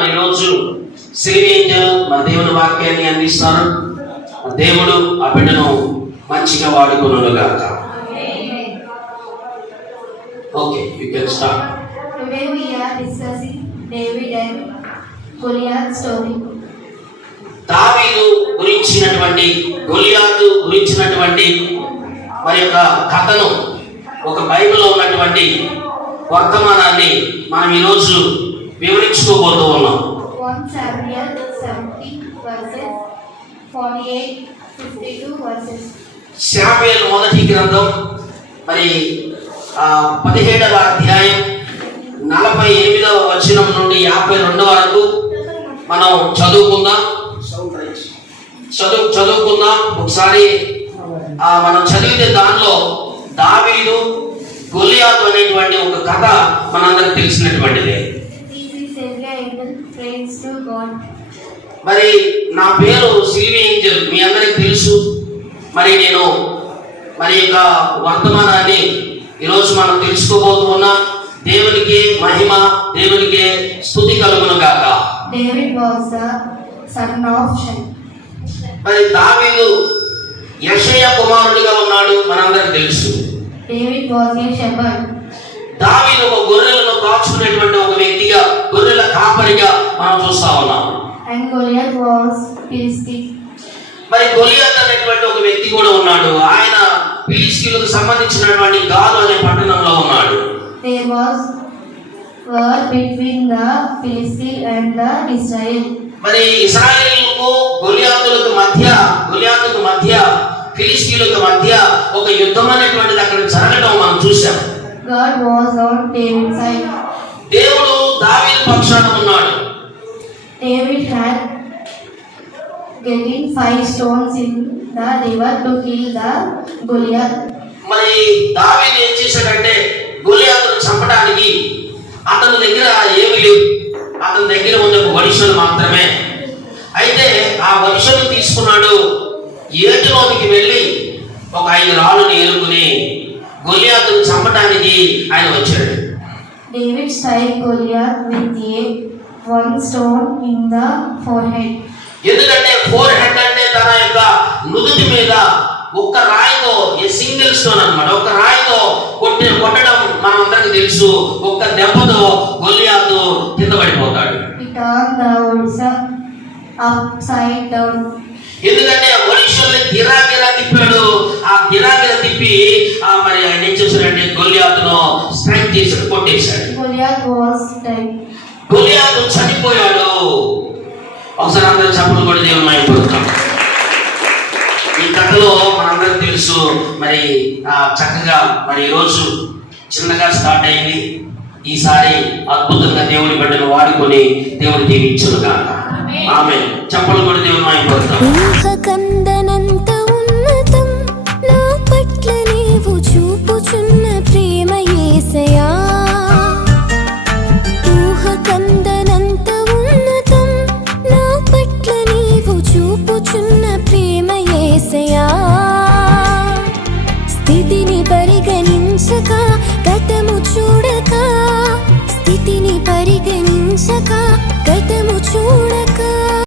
మరి ఈరోజు సిల్వీ ఏంజల్ మన దేవుని వాక్యాన్ని అందిస్తారు. దేవుడు ఆ బిడ్డను మంచిగా వాడుకునుగాక. Okay, you can start. Today we are discussing David and Goliath story. దావీదు గురించినటువంటి గొలియాతు గురించినటువంటి మరి యొక్క కథను, ఒక బైబిల్లో ఉన్నటువంటి వర్తమానాన్ని మనం ఈరోజు వివరించుకోబోతూ ఉన్నాం. 1 Samuel 70 verses 48, 52 verses. శామ్యూయేలు మొదటి గ్రంథం మరి 17వ అధ్యాయం 48వ వచనం నుండి 52 వరకు మనం చదువుకుందాం. ఒకసారి మనం చదివితే దానిలో దావీదు గొలియాతు అనేటువంటి ఒక కథ మనందరికి తెలిసినటువంటిదే. మరి నా పేరు సిల్వీ ఏంజల్, మీ అందరికి తెలుసు. మరి నేను మరి యొక్క వర్తమానాన్ని ఈరోజు మనం తెలుసుకోబోతున్నాం. దేవునికి మహిమ, దేవునికి స్తుతి కలుగును గాక. David was the son of Shai. మరి దావీదు యెషయా కుమారుడిగా ఉన్నాడు, మనందరికి తెలుసు. David was a shepherd. దావీదు ఒక గొర్రెలను కాచుకునేటువంటి ఒక వ్యక్తిగా, గొర్రెల కాపరిగా మనం చూస్తా ఉన్నాం. And Goliath was Philistine. మరి గొలియాతు అనేటువంటి ఒక వ్యక్తి కూడా ఉన్నాడు. ఆయన ఫిలిష్తీయులకు సంబంధించినటువంటి గాదు అనే పట్టణంలో ఉన్నాడు. There was war between the Philistine and the Israel. మరి ఇశ్రాయేలుకు గొలియాతుకు మధ్య ఫిలిష్తీయులకు మధ్య ఒక యుద్ధం అనేటువంటిది అక్కడ జరగడం మనం చూసాం. God was on David's side. దేవుడు దావీదు పక్షాన ఉన్నాడు. David had getting 5 stones in the river to kill the Goliath. మరి దావీదు ఏం చేశాడంటే గొలియాతును చంపడానికి అతని దగ్గర ఏమీ లేవు. అతని దగ్గర ఉన్న వడిసెలు మాత్రమే. అయితే ఆ వడిసెలు తీసుకున్నాడు, ఏటులోనికి వెళ్ళి ఒక 5 రాళ్ళను ఏరుకుని గొలియాతును చంపడానికి ఆయన వచ్చాడు. David struck Goliath with one stone in the forehead. ఎందుకంటే ఫోర్ హెడ్ అంటే తన యొక్క నుదుటి మీద ఒక్క రాయితో, సింగిల్ స్టోన్ అన్నమాట, ఒక్క రాయితో కొట్టడం మనందరికి తెలుసు. ఒక్క దెబ్బతో గొలియాతు కింద పడిపోతాడు. He turned the Odisha upside down. ఎందుకంటే ఒడిషాని గిరాగిరా తిప్పాడు. ఆ గిరాగిరా తిప్పి మరి ఆయన ఏం చేశాడంటే గొలియాతును స్ట్రైక్ చేసి కొట్టేశాడు. Goliath was dead. గొలియాతు చనిపోయాడు. ఒకసారి అందరూ చప్పట్లు కొట్టి దేవుని మహిమపరుద్దాం. ఈ కథలో మనందరికి తెలుసు. మరి చక్కగా మరి ఈరోజు చిన్నగా స్టార్ట్ అయింది. ఈసారి అద్భుతంగా దేవుని బిడ్డను వాడుకొని దేవుని దీవించును గాక. ఆమేన్. చప్పట్లు కొట్టి దేవుని మహిమపరుద్దాం.